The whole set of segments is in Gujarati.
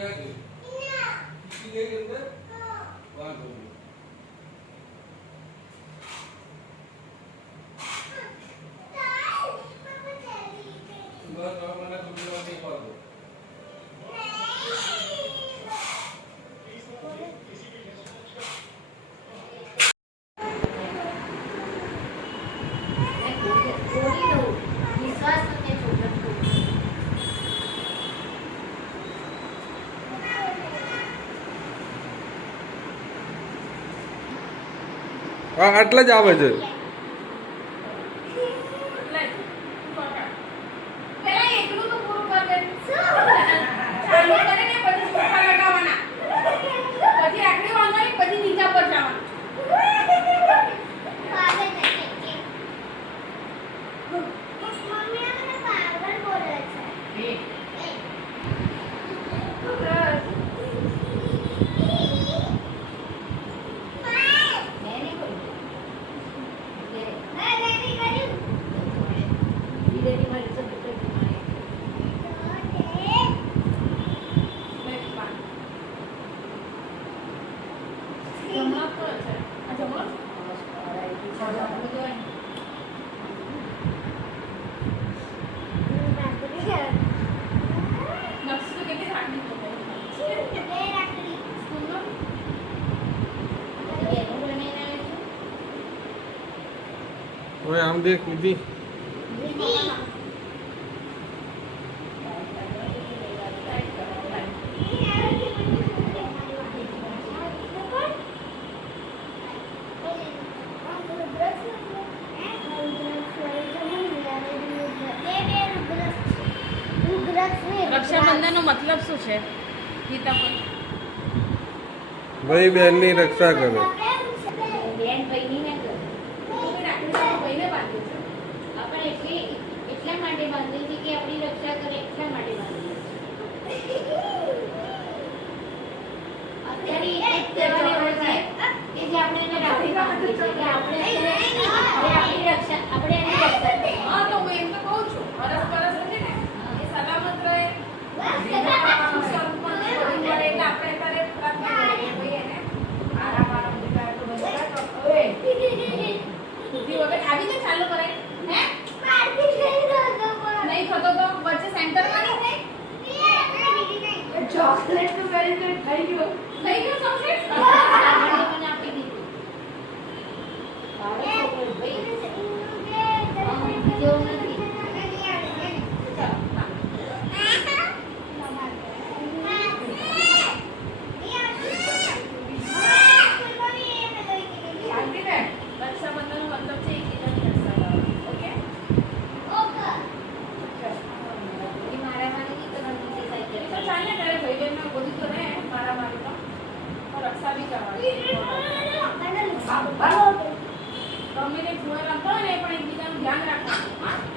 Yeah. ആ അട്ല ജാബ് ഇത്. હવે આમ દેખ વિધિ રક્ષાબંધનનો મતલબ શું છે? ગીતા પર. ભાઈ બહેનની રક્ષા કરો. That's very good. Thank you. Thank you, Sanskrit.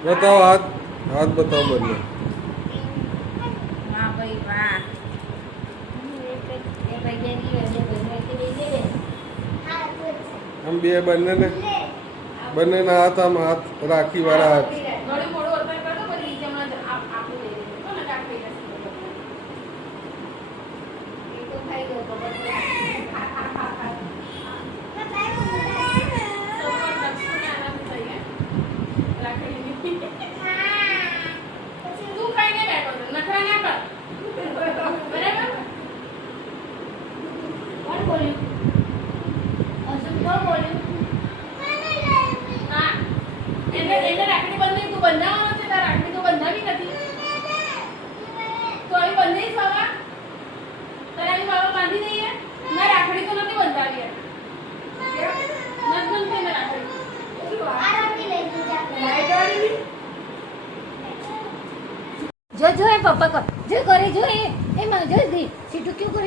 બતાવો હાથ હાથ બતાવો બને. આમ બે બંનેને બંનેના હાથ આમ હાથ રાખી વાળા હાથ.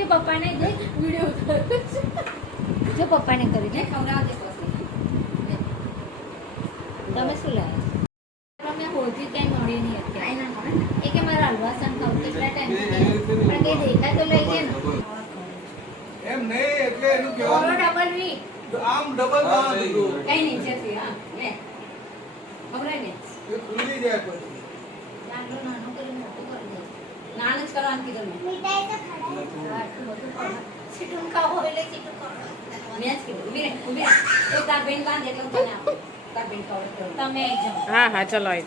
પપ્પાને જે વીડિયો જો પપ્પાને કરી દે ખવડાવજે તમે શું લાવ્યા મેં હોતી મળી નહીં કે મારા હલવાસન કઈ નહીં એટલે એનું નાનું જ કરવાનું કીધું હું. હા હા ચલો આવી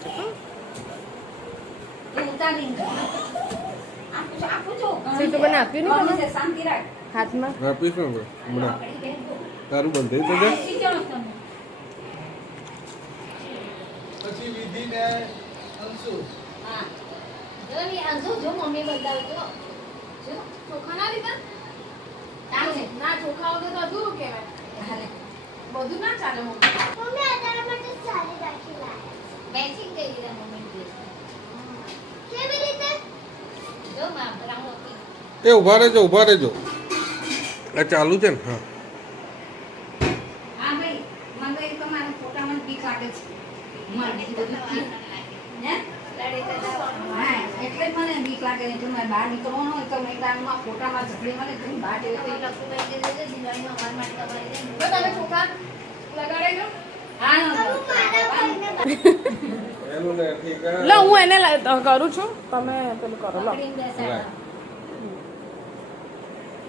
રાખ. હાથમાં આપીશ ને હમણાં તારું. પછી વિધિ ને અંશુ હા. જો મમ્મી બતાવજો ચોખા ના લીધા. ના ચોખા વગર તો અધૂરું કહેવાય. બધું ના ચાલે મમ્મી? બેસી ગઈ રીતે? મમ્મી જો માં બરાબર એ ઊભા રહેજો ઊભા રહેજો. આ ચાલુ છે ને હા. હા ભાઈ, મને બી કાઢે છે. એટલે જ મને બીક લાગે છે. જો મારે બહાર નીકળવાનું હોય તો મેં એકદમ ફોટામાં ઝઘડી મને હું બહાર દે. તો તમે ચોખા લગાડી દો હા નો, નો. એનું ને ઠીક લો હું એને કરું છું તમે પેલું કરો લો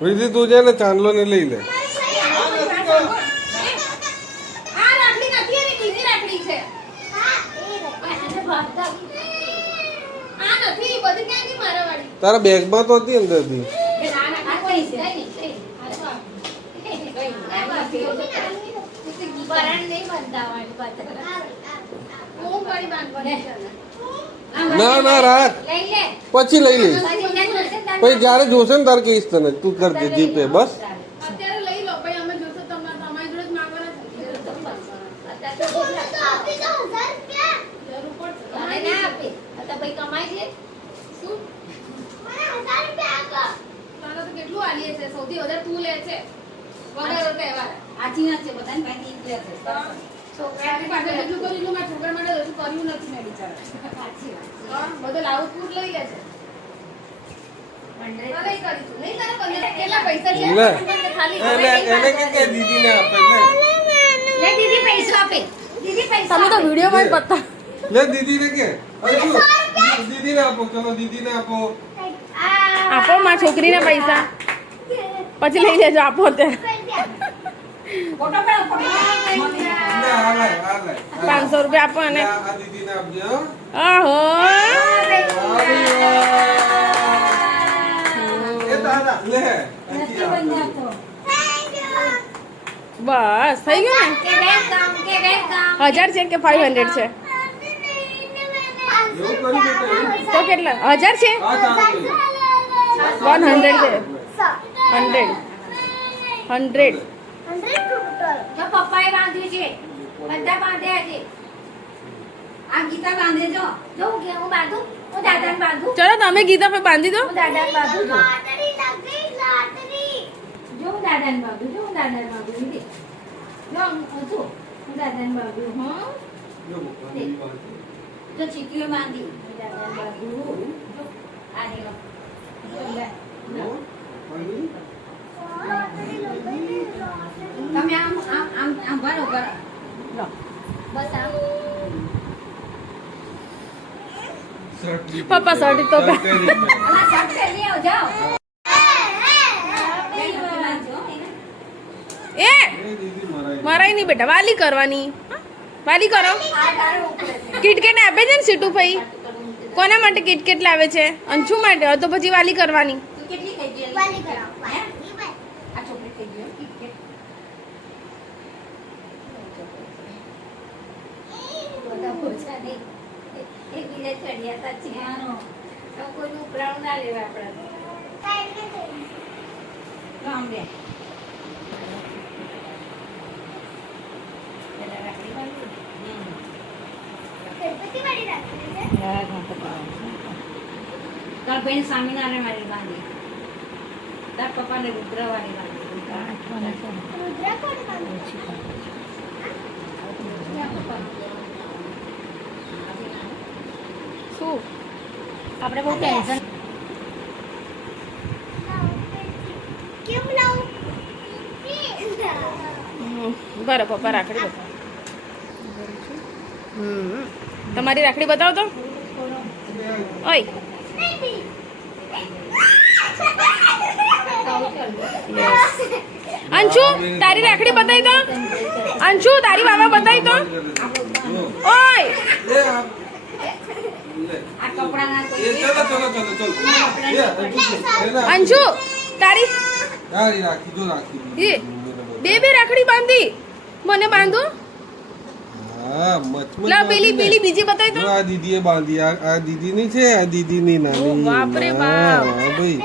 વિધિ તું છે ને ચાંદલો ને લઈ લે આ રાખડી નથી એની બીજી રાખડી છે આને ભાગતા આ નથી બધી ક્યાંથી મારા વાળી તારા બેગમાં તો હતી અંદરથી ના, ના, રાખ. પછી લઈ લઈશ. પછી જ્યારે જોશે ને તારે કહીશ તને તું કરજે જીપે બસ અત્યારે લઈ લો પછી અમે જોશું તમારે તમારી જોડે જ માંગવાના છે અત્યારે તો બોલા. જરૂર પડશે તને ના આપે આ તો ભાઈ કમાય છે શું તારે તો કેટલું આલીએ છે સૌથી વધારે તું લે છે વગર તહેવાર સાચી વાત છે બધાને પાસે ઈજ છે. પાસે મારા છોકરા માટે હજુ કર્યું નથી મેં બિચારા સાચી વાત બધો લાવું ફૂડ લઈ લે છે મંડળે તો નહીં કરીશું. નહીં તારે પંદર કેટલા પૈસા છે? લે. ખાલી એને એને કે કે દીદીને આપે. લે. લે દીદી પૈસા આપે. દીદી પૈસા તમે તો વીડિયો જ લે. દીદીને કે. દીદીને આપો ચલો દીદીને આપો. આપો મારા છોકરીને પૈસા. પછી લઈ લેજો આપો અત્યારે પાંચસો રૂપિયા આપો અને આ આ દીદીને આપજે હો આહો. બસ થઈ ગયું ને? હજાર છે કે ફાઈવ હંડ્રેડ છે? તો કેટલા? હજાર છે? વન હંડ્રેડ છે. હંડ્રેડ હંડ્રેડ જો પપ્પાએ બાંધ્યું છે. બધા બાંધ્યા છે. આ ગીતા બાંધે જો. જો હું કે હું બાંધું? હું દાદાને બાંધું. ચલો તમે ગીતા પર બાંધી દો. હું દાદાને બાંધું છું. જો હું દાદાને બાંધું જો હું દાદાને બાંધું. દીદી જો હું છું હું દાદાને બાંધું હં? જો. જો ચીકીઓ બાંધી. દાદાને બાંધું. આ દેખો. જો લે. તમે આમ આમ આમ આમ ભરો ભરો. લો. બસ આમ. પપ્પા સાડી તો એ મારાય મરાય નહીં બેટા વાલી કરવાની. વાલી કરો. આ તારે કિટકેટ આપે છે ને સીટુ ભાઈ? કોના માટે કિટકેટ લાવે છે? અંશુ માટે? તો પછી વાલી કરવાની. તું કેટલી થઈ ગઈ હે? આ છોકરી થઈ ગઈ હો, ઠીક છે બધા નહીં એકબીજા આનો હવે કોઈનું ઉપરાણું ના લેવા આપણે. લે. તાર બેન સ્વામિનારાયણ વાળી બાંધી. તાર પપ્પાને રુદ્ર વાળી બાંધી? શું? આપણે બહુ ટેન્શન હમ, બરાબર પપ્પા રાખડી બતાવો. તમારી રાખડી બતાવો તો. ઓય. અંશુ તારી રાખડી બતાવી તો અંશુ તારી બાબા બતાવી તો ઓય. અંશુ તારી તારી રાખી જો રાખી. બે બે રાખડી બાંધી. મને બાંધો. લા પેલી પેલી બીજી બતાવી તો આ દીદીએ બાંધી આ આ દીદીની છે આ દીદીની નાની. બાપ રે બાપ. ભાઈ.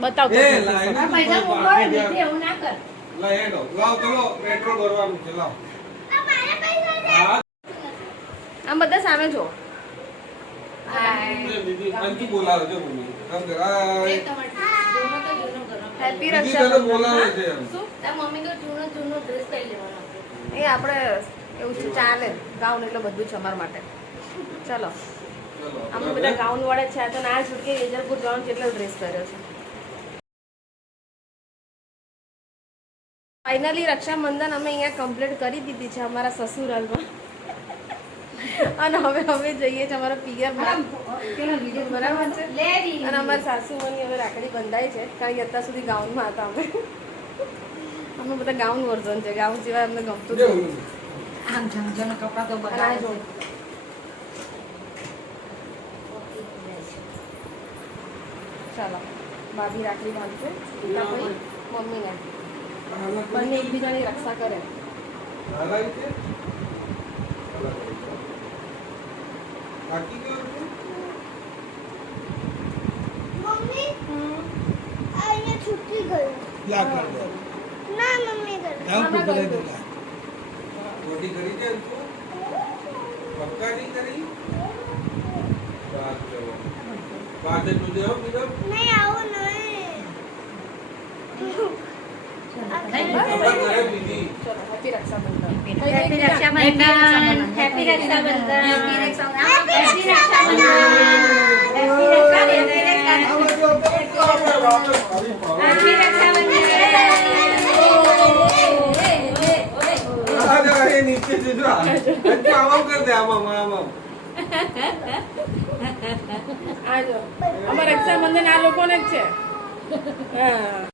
બતાવ તો. એ લાઈન આ પૈસા મોકલો દીદી એવું ના કર. લા હેડો. લાવ ચલો પેટ્રોલ ભરવાનું છે લાવ. હા. આમ બધા સામે જો એ આપણે એવું છે ચાલે. ગાઉન એટલે બધું છે અમારા માટે. ચલો. ચલો. અમે બધા ગાઉન વાળા છે તો ના છૂટકે વેજલપુર જવાનું કેટલો ડ્રેસ પહેર્યો છે. ફાઇનલી રક્ષાબંધન અમે અહીંયા કમ્પ્લીટ કરી દીધી છે અમારા સસુરાલમાં. અને હવે અમે જઈએ છીએ અમારા પિયર બરાબર છે. અને અમારા સાસુમાની હવે રાખડી બંધાય છે કારણ કે અત્યાર સુધી ગાઉનમાં હતા અમે. અમે બધા ગાઉન વર્ઝન છે ગાઉન સિવાય અમને ગમતું. આમ જમજોના કપડાં તો બધા. ચાલો ભાભી રાખડી બાંધશે મમ્મીને. બંને એકબીજાની રક્ષા કરે. વાત એટલું દેવો બીજો નહીં આવું નહીં. પક્કા કરે બીજી ચલો happy Rakshabandhan happy Rakshabandhan happy Rakshabandhan happy Rakshabandhan. Happy Rakshabandhan happy Rakshabandhan આ જા, એ નીચે છે જો આ. અંશુ આમ કર દે આમ આમ આમ આમ. આ જો અમારા રક્ષાબંધન આ લોકોને જ છે હા